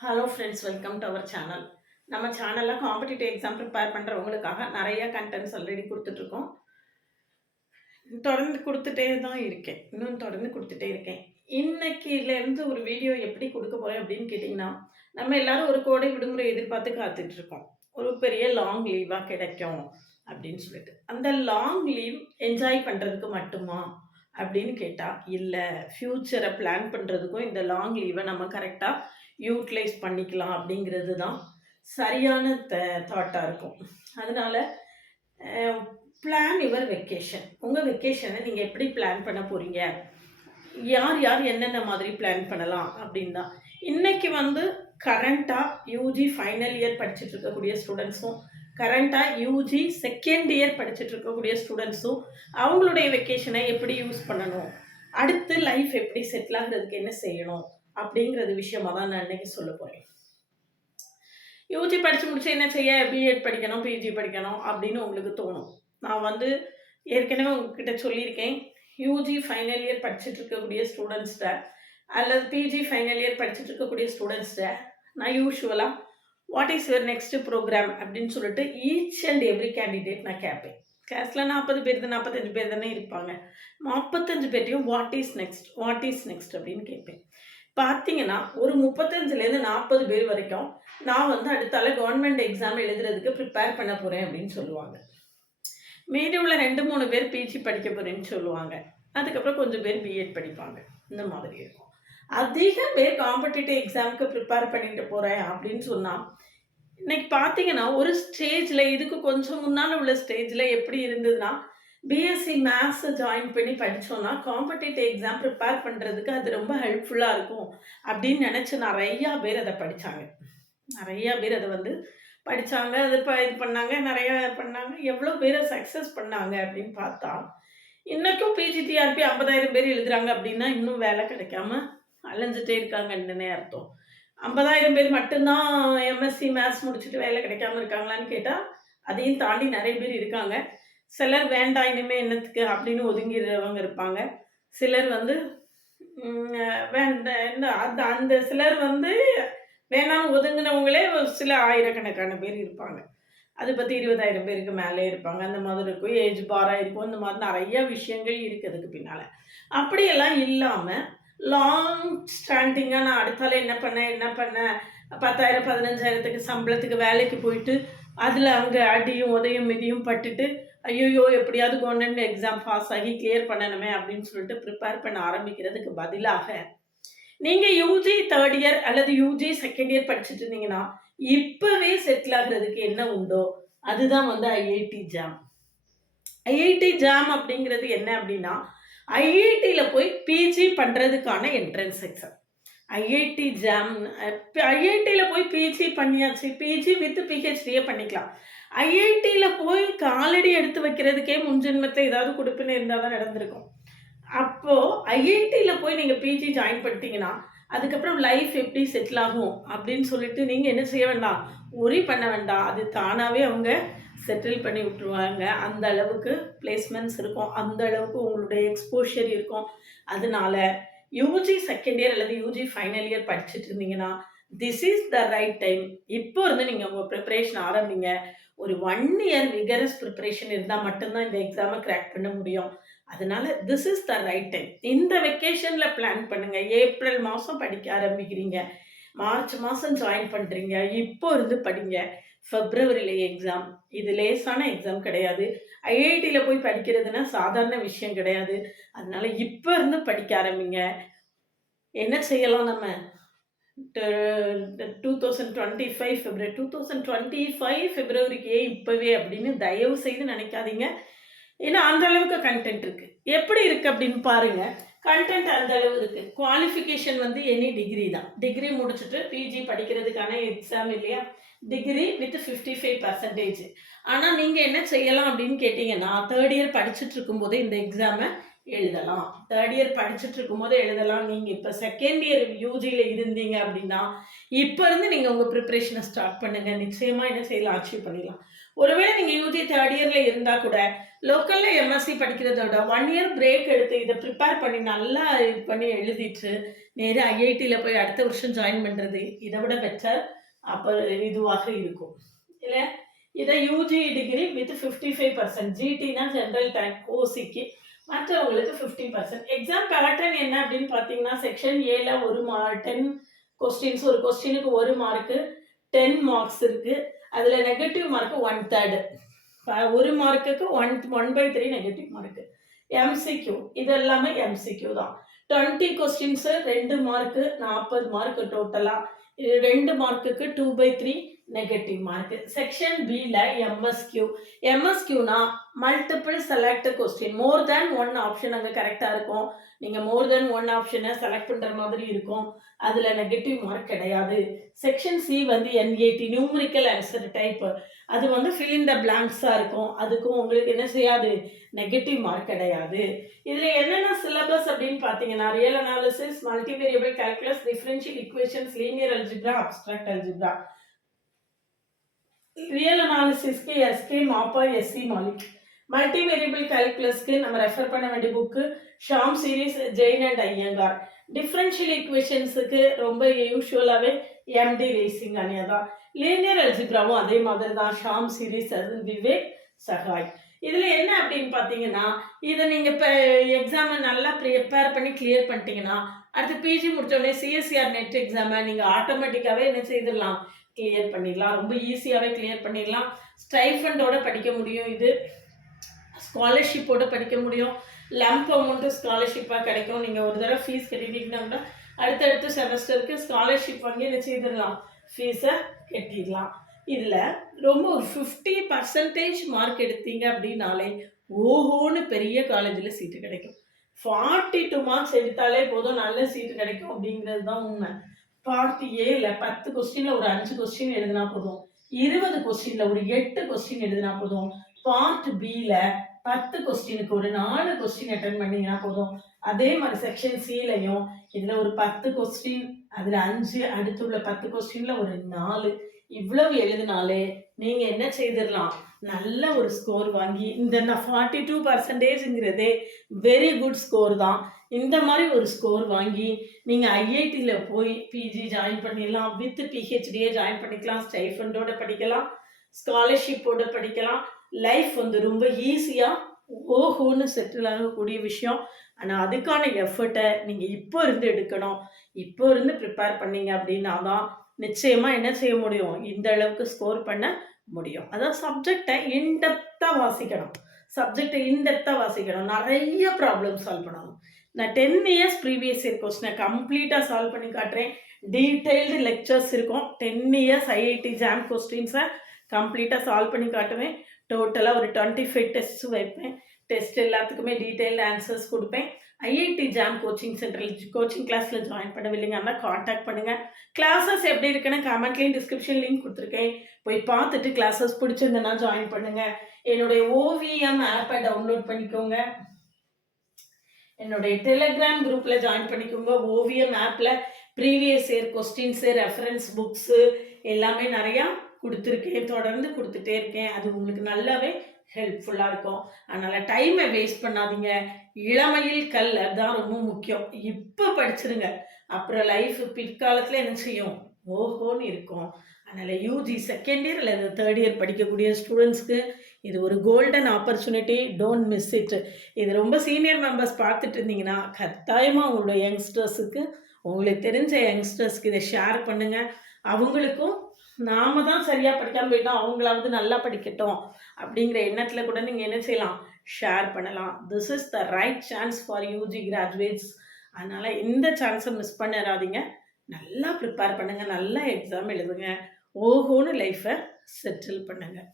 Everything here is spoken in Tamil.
Hello friends, welcome to our channel. நம்ம சேனலில் காம்படிட்டிவ் எக்ஸாம் ப்ரிப்பேர் பண்ணுறவங்களுக்காக நிறைய கண்டென்ட்ஸ் ஆல்ரெடி கொடுத்துட்ருக்கோம். தொடர்ந்து கொடுத்துட்டே தான் இருக்கேன். இன்னும் தொடர்ந்து கொடுத்துட்டே இருக்கேன். இன்னைக்கிலேருந்து ஒரு வீடியோ எப்படி கொடுக்க போகிறேன் அப்படின்னு கேட்டிங்கன்னா, நம்ம எல்லாரும் ஒரு கோடை விடுமுறை எதிர்பார்த்து காத்துட்ருக்கோம். ஒரு பெரிய லாங் லீவாக கிடைக்கும் அப்படின்னு சொல்லிட்டு. அந்த லாங் லீவ் என்ஜாய் பண்ணுறதுக்கு மட்டுமா அப்படின்னு கேட்டால் இல்லை. ஃப்யூச்சரை பிளான் பண்ணுறதுக்கும் இந்த லாங் லீவை நம்ம கரெக்டாக யூட்டிலைஸ் பண்ணிக்கலாம் அப்படிங்கிறது தான் சரியான தாட்டாக இருக்கும். அதனால் பிளான் யுவர் வெக்கேஷன். உங்கள் வெக்கேஷனை நீங்கள் எப்படி பிளான் பண்ண போகிறீங்க, யார் யார் என்னென்ன மாதிரி பிளான் பண்ணலாம் அப்படின்னு தான். இன்றைக்கி கரண்ட்டாக யூஜி ஃபைனல் இயர் படிச்சுட்டு இருக்கக்கூடிய ஸ்டூடெண்ட்ஸும், கரண்ட்டாக யூஜி செகண்ட் இயர் படிச்சுட்டு இருக்கக்கூடிய ஸ்டூடெண்ட்ஸும் அவங்களுடைய வெக்கேஷனை எப்படி யூஸ் பண்ணணும், அடுத்து லைஃப் எப்படி செட்டில் ஆகிறதுக்கு என்ன செய்யணும் அப்படிங்கிறது விஷயமா தான் நான் இன்றைக்கி சொல்ல போகிறேன். யூஜி படித்து முடிச்சு என்ன செய்ய, பிஎட் படிக்கணும், பிஜி படிக்கணும் அப்படின்னு உங்களுக்கு தோணும். நான் ஏற்கனவே உங்ககிட்ட சொல்லியிருக்கேன். யூஜி ஃபைனல் இயர் படிச்சுட்டு இருக்கக்கூடிய ஸ்டூடெண்ட்ஸ்கிட்ட அல்லது பிஜி ஃபைனல் இயர் படிச்சுட்டு இருக்கக்கூடிய ஸ்டூடெண்ட்ஸ்கிட்ட நான் யூஷுவலாக what is your next program அப்படின்னு சொல்லிட்டு ஈச் அண்ட் எவ்ரி கேண்டிடேட் நான் கேட்பேன். கிளாஸில் 40 பேர் 45 பேர் தானே இருப்பாங்க. 45 பேர்ட்டையும் வாட் இஸ் நெக்ஸ்ட் அப்படின்னு கேட்பேன். பார்த்தீங்கன்னா ஒரு 35லேருந்து 40 பேர் வரைக்கும் நான் அடுத்தால கவர்மெண்ட் எக்ஸாம் எழுதுறதுக்கு ப்ரிப்பேர் பண்ண போகிறேன் அப்படின்னு சொல்லுவாங்க. மீதி உள்ள 2-3 பேர் பிஜி படிக்க போகிறேன்னு சொல்லுவாங்க. அதுக்கப்புறம் கொஞ்சம் பேர் பிஎட் படிப்பாங்க. இந்த மாதிரி இருக்கும். அதிக பேர் காம்படிட்டிவ் எக்ஸாமுக்கு ப்ரிப்பேர் பண்ணிட்டு போகிறேன் அப்படின்னு சொன்னால், இன்னைக்கு பார்த்தீங்கன்னா ஒரு ஸ்டேஜில், இதுக்கு கொஞ்சம் முன்னால் உள்ள ஸ்டேஜில் எப்படி இருந்ததுன்னா, பிஎஸ்சி மேத்ஸை ஜாயின் பண்ணி படித்தோன்னா காம்படிட்டிவ் எக்ஸாம் ப்ரிப்பேர் பண்ணுறதுக்கு அது ரொம்ப ஹெல்ப்ஃபுல்லாக இருக்கும் அப்படின்னு நினச்சி நிறையா பேர் அதை படித்தாங்க. நிறையா பேர் அதை படித்தாங்க, அது இது பண்ணாங்க, நிறையா பண்ணாங்க. எவ்வளோ பேரை சக்ஸஸ் பண்ணாங்க அப்படின்னு பார்த்தா, இன்றைக்கும் பிஜிடிஆர்பி 50,000 பேர் எழுதுகிறாங்க அப்படின்னா இன்னும் வேலை கிடைக்காம அலைஞ்சிட்டே இருக்காங்கன்னு அர்த்தம். 50,000 பேர் மட்டும்தான் எம்எஸ்சி மேத்ஸ் முடிச்சுட்டு வேலை கிடைக்காம இருக்காங்களான்னு கேட்டால் அதையும் தாண்டி நிறைய பேர் இருக்காங்க. சிலர் வேண்டாம் இனிமேல் என்னத்துக்கு அப்படின்னு ஒதுங்கிடுறவங்க இருப்பாங்க. சிலர் அந்த சிலர் வேணாம்னு ஒதுங்கினவங்களே சில ஆயிரக்கணக்கான பேர் இருப்பாங்க. அது பற்றி 20,000 பேருக்கு மேலே இருப்பாங்க. அந்த மாதிரி இருக்கும். ஏஜ் பாராக இருக்கும். இந்த மாதிரி நிறைய விஷயங்கள் இருக்குது அதுக்கு பின்னால். அப்படியெல்லாம் இல்லாமல் லாங் ஸ்டாண்டிங்காக நான் அடுத்தால என்ன பண்ணேன் 10,000 15,000த்துக்கு சம்பளத்துக்கு வேலைக்கு போயிட்டு அதில் அங்கே அடியும் உதையும் மிதியும் பட்டுட்டு ஐயோ எப்படியாவது கவர்மெண்ட் எக்ஸாம் பாஸ் ஆகி கிளியர் பண்ணணுமே அப்படின்னு சொல்லிட்டு ப்ரிப்பேர் பண்ண ஆரம்பிக்கிறதுக்கு பதிலாக, நீங்கள் யூஜி தேர்ட் இயர் அல்லது யூஜி செகண்ட் இயர் படிச்சுட்டு இருந்தீங்கன்னா இப்போவே செட்டில் ஆகுறதுக்கு என்ன உண்டோ அதுதான் ஐஐடி ஜாம். ஐஐடி ஜாம் அப்படிங்கிறது என்ன அப்படின்னா, ஐஐடியில் போய் பிஜி பண்ணுறதுக்கான என்ட்ரன்ஸ் எக்ஸாம். IIT jam. ஐஐடியில் போய் பிஜி பண்ணியாச்சு, பிஜி வித் பிஹெச்டியே பண்ணிக்கலாம். ஐஐடியில் போய் காலடி எடுத்து வைக்கிறதுக்கே முன்ஜென்மத்தில் ஏதாவது கொடுப்புன்னு இருந்தால் தான் நடந்திருக்கும். அப்போது ஐஐடியில் போய் நீங்கள் பிஜி ஜாயின் பண்ணிட்டீங்கன்னா அதுக்கப்புறம் லைஃப் எப்படி செட்டில் ஆகும் அப்படின்னு சொல்லிட்டு நீங்கள் என்ன செய்ய வேண்டாம், ஒரி பண்ண வேண்டாம். அது தானாகவே அவங்க செட்டில் பண்ணி விட்டுருவாங்க. அந்த அளவுக்கு பிளேஸ்மெண்ட்ஸ் இருக்கும், அந்த அளவுக்கு உங்களுடைய எக்ஸ்போஷர் இருக்கும். அதனால யூஜி செகண்ட் இயர் அல்லது யூஜி ஃபைனல் இயர் படிச்சுட்டு இருந்தீங்கன்னா this is the right time. இப்போ நீங்கள் உங்கள் ப்ரிப்பரேஷன் ஆரம்பிங்க. ஒரு 1 இயர் விகரஸ் ப்ரிப்பரேஷன் இருந்தால் மட்டும்தான் இந்த எக்ஸாமை கிராக் பண்ண முடியும். அதனால this is the right time. இந்த வெக்கேஷனில் பிளான் பண்ணுங்கள். ஏப்ரல் மாதம் படிக்க ஆரம்பிக்கிறீங்க, மார்ச் மாதம் ஜாயின் பண்ணுறீங்க, இப்போ இருந்து படிங்க. ஃபெப்ரவரியில் எக்ஸாம். இது லேசான எக்ஸாம் கிடையாது. ஐஐடியில் போய் படிக்கிறதுனா சாதாரண விஷயம் கிடையாது. அதனால இப்போ இருந்து படிக்க ஆரம்பிங்க. என்ன செய்யலாம், நம்ம 2025 ஃபெப்ரவரி 2025 ஃபெப்ரவரிக்கு இப்போவே அப்படின்னு தயவு செய்து நினைக்காதீங்க. ஏன்னா அந்த அளவுக்கு கண்டென்ட் இருக்குது. எப்படி இருக்குது அப்படின்னு பாருங்கள். கண்டென்ட் அந்த அளவு இருக்குது. குவாலிஃபிகேஷன் எனி டிகிரி தான். டிகிரி முடிச்சுட்டு பிஜி படிக்கிறதுக்கான எக்ஸாம் இல்லையா, டிகிரி வித் 55%. ஆனால் நீங்கள் என்ன செய்யலாம் அப்படின்னு கேட்டிங்கன்னா, தேர்ட் இயர் படிச்சுட்டு இருக்கும்போதே இந்த எக்ஸாமை எழுதலாம். தேர்ட் இயர் படிச்சுட்டு இருக்கும்போது எழுதலாம். நீங்கள் இப்போ செகண்ட் இயர் யூஜியில் இருந்தீங்க அப்படின்னா இப்போ இருந்து நீங்கள் உங்கள் ப்ரிப்ரேஷனை ஸ்டார்ட் பண்ணுங்கள். நிச்சயமாக என்ன செய்யலாம், அச்சீவ் பண்ணிடலாம். ஒருவேளை நீங்க யூஜி 3rd இயர்ல இருந்தா கூட, லோக்கல்ல எம்எஸ்சி படிக்கிறத விட 1 இயர் பிரேக் எடுத்து இத ப்ரிப்பேர் பண்ணி நல்லா இது பண்ணி எழுதிட்டு, நேரா ஐஐடில போய் அடுத்த வருஷம் ஜாயின் பண்றது, இத விட பெட்டர். அப்ப இதுவாக இருக்கும். இல்ல, இத யூஜி டிகிரி வித் 55% ஜிடினா ஜெனரல் டைம் ஓசிக்கு, மற்றவங்களுக்கு 50%. எக்ஸாம் பேட்டர்ன் என்ன அப்படின்னு பார்த்தீங்கன்னா, செக்ஷன் ஏல 10 கொஸ்டின்ஸ், ஒரு கொஸ்டினுக்கு 1 மார்க்கு, 10 மார்க்ஸ் இருக்கு. அதுல நெகட்டிவ் மார்க் 1/3. 1 மார்க்குக்கு 1/3 நெகட்டிவ் மார்க். எம்சிக்யூ இது எல்லாமே எம்சிக்யூ தான். 20 கொஸ்டின்ஸ் 2 மார்க்கு, 40 மார்க் டோட்டலா. இது 2 மார்க்குக்கு 2/3 நெகட்டிவ் மார்க். செக்ஷன் பில எம்எஸ்கியூ. எம்எஸ்கியூனா multiple select question. More than 1 option அங்க கரெக்டா இருக்கும். நீங்க மோர் தென் 1 ஆப்ஷனை செலக்ட் பண்ற மாதிரி இருக்கும். அதுல நெகட்டிவ் மார்க் கிடையாது. செக்ஷன் சி வந்து என்ஏடி நியூமரிக்கல் ஆன்சர் டைப். அது வந்து ஃபில் இன் த பிளாங்க்ஸா இருக்கும். அதுக்கும் உங்களுக்கு என்ன செய்யாது, நெகட்டிவ் மார்க் கிடையாது. இதுல என்னென்ன சிலபஸ் அப்படின்னு பாத்தீங்கன்னா, real analysis, multivariable calculus, differential equations, linear algebra, abstract algebra. Real அனாலிசிஸ்க்கு SK Mapa, SC Malik. Multivariable கால்குலஸ்க்கு நம்ம ரெஃபர் பண்ண வேண்டிய book Schaum series, Jain and Iyengar. Differential ஈக்குவேஷன்ஸுக்கு ரொம்ப யூஸ்வலாகவே எம்டி ரேசிங் அணியா தான். லீனியர் அல்ஜிப்ராவும் அதே மாதிரி தான், ஷாம் சீரிஸ், விவேக் சகாய். இதில் என்ன அப்படின்னு பார்த்தீங்கன்னா, இதை நீங்கள் இப்போ எக்ஸாமை நல்லா ப்ரிப்பேர் பண்ணி கிளியர் பண்ணிட்டீங்கன்னா, அடுத்து பிஜி முடித்தோடனே சிஎஸ்சிஆர் நெட் எக்ஸாமை நீங்கள் ஆட்டோமேட்டிக்காகவே என்ன செய்திடலாம், கிளியர் பண்ணிடலாம். ரொம்ப ஈஸியாகவே கிளியர் பண்ணிடலாம். ஸ்டைஃபண்டோட படிக்க முடியும். இது ஸ்காலர்ஷிப்போட படிக்க முடியும். லம்ப் அமௌண்ட்டு ஸ்காலர்ஷிப்பாக கிடைக்கும். நீங்கள் ஒரு தடவை ஃபீஸ் கட்டிட்டீங்கன்னா கூட அடுத்தடுத்த செமஸ்டருக்கு ஸ்காலர்ஷிப் வாங்கி என்ன செய்திடலாம், ஃபீஸை கட்டிடலாம். இதில் ரொம்ப ஒரு 50% மார்க் எடுத்தீங்க அப்படின்னாலே ஓஹோன்னு பெரிய காலேஜில் சீட்டு கிடைக்கும். 42 மார்க்ஸ் எடுத்தாலே போதும், நல்ல சீட்டு கிடைக்கும் அப்படிங்கிறது தான் உண்மை. பார்ட் ஏல 10 கொஸ்டின்ல ஒரு 5 கொஸ்டின் எழுதினா போதும். 20 கொஸ்டின்ல ஒரு 8 கொஸ்டின் எழுதினா போதும். பார்ட் பில 10 கொஸ்டினுக்கு ஒரு 4 கொஸ்டின் அட்டன் பண்ணீங்கன்னா போதும். அதே மாதிரி செக்ஷன் சிலையும் இதுல ஒரு 10 கொஸ்டின், அதுல 5, அடுத்துள்ள 10 கொஸ்டின்ல ஒரு 4, இவ்வளவு எழுதினாலே நீங்க என்ன செய்திடலாம், நல்ல ஒரு ஸ்கோர் வாங்கி, இந்த 42%ங்கிறதே வெரி குட் ஸ்கோர் தான். இந்த மாதிரி ஒரு ஸ்கோர் வாங்கி நீங்கள் ஐஐடியில் போய் பிஜி ஜாயின் பண்ணிடலாம். வித் பிஹெச்டியே ஜாயின் பண்ணிக்கலாம். ஸ்டைஃபண்டோட படிக்கலாம், ஸ்காலர்ஷிப்போட படிக்கலாம். லைஃப் வந்து ரொம்ப ஈஸியாக ஓஹோன்னு செட்டில் ஆகக்கூடிய விஷயம். ஆனால் அதுக்கான எஃபர்ட்டை நீங்கள் இப்போ இருந்து எடுக்கணும். இப்போ இருந்து ப்ரிப்பேர் பண்ணீங்க அப்படின்னா தான் நிச்சயமாக என்ன செய்ய முடியும், இந்த அளவுக்கு ஸ்கோர் பண்ண முடியும். அதாவது சப்ஜெக்டை இன்டெப்த்தாக வாசிக்கணும். சப்ஜெக்டை இன்டெப்த்தாக வாசிக்கணும். நிறைய ப்ராப்ளம் சால்வ் பண்ணணும். நான் 10 இயர்ஸ் ப்ரீவியஸ் இயர் கொஸ்டினை கம்ப்ளீட்டாக சால்வ் பண்ணி காட்டுறேன். டீட்டெயில்டு லெக்சர்ஸ் இருக்கும். 10 இயர்ஸ் ஐஐடி ஜாம் கொஸ்டின்ஸை கம்ப்ளீட்டாக சால்வ் பண்ணி காட்டுவேன். டோட்டலாக ஒரு 25 டெஸ்ட்ஸ் வைப்பேன். டெஸ்ட் எல்லாத்துக்குமே டீட்டெயில்டு ஆன்சர்ஸ் கொடுப்பேன். ஐஐடி ஜாம் கோச்சிங் சென்டரில் கோச்சிங் கிளாஸில் ஜாயின் பண்ணவில்லைங்க ஆனால் காண்டாக்ட் பண்ணுங்கள். கிளாஸஸ் எப்படி இருக்குன்னு கமெண்ட்லேயும் டிஸ்கிரிப்ஷன் லிங்க் கொடுத்துருக்கேன். போய் பார்த்துட்டு கிளாஸஸ் பிடிச்சிருந்தேன்னா ஜாயின் பண்ணுங்கள். என்னுடைய ஓவிஎம் ஆப்பை டவுன்லோட் பண்ணிக்கோங்க. என்னுடைய டெலிகிராம் குரூப்பில் ஜாயின் பண்ணிக்கோங்க. ஓவிஎம் ஆப்பில் previous year questions, reference books எல்லாமே நிறையா கொடுத்துருக்கேன். தொடர்ந்து கொடுத்துட்டே இருக்கேன். அது உங்களுக்கு நல்லாவே ஹெல்ப்ஃபுல்லாக இருக்கும். அதனால் டைமை வேஸ்ட் பண்ணாதீங்க. இளமையில் கல், அதுதான் ரொம்ப முக்கியம். இப்போ படிச்சிருங்க. அப்புறம் லைஃப் பிற்காலத்தில் என்ன செய்யும், ஓஹோன்னு இருக்கும். அதனால் யூஜி செகண்ட் இயர் அல்லது தேர்ட் இயர் படிக்கக்கூடிய ஸ்டூடெண்ட்ஸ்க்கு இது ஒரு golden opportunity. Don't miss it. இது ரொம்ப சீனியர் மெம்பர்ஸ் பார்த்துட்டு இருந்தீங்கன்னா கட்டாயமாக உங்களோட யங்ஸ்டர்ஸுக்கு, உங்களுக்கு தெரிஞ்ச யங்ஸ்டர்ஸ்க்கு இதை ஷேர் பண்ணுங்கள். அவங்களுக்கும் நாம தான் சரியாக படிக்காமல் போயிட்டோம், அவங்களாவது நல்லா படிக்கட்டும் அப்படிங்கிற எண்ணத்தில் கூட நீங்கள் என்ன செய்யலாம், ஷேர் பண்ணலாம். This is the right chance for UG graduates. அதனால் இந்த சான்ஸை மிஸ் பண்ணிடாதீங்க. நல்லா ப்ரிப்பேர் பண்ணுங்கள், நல்லா எக்ஸாம் எழுதுங்க, ஓஹோன்னு லைஃப்பை செட்டில் பண்ணுங்கள்.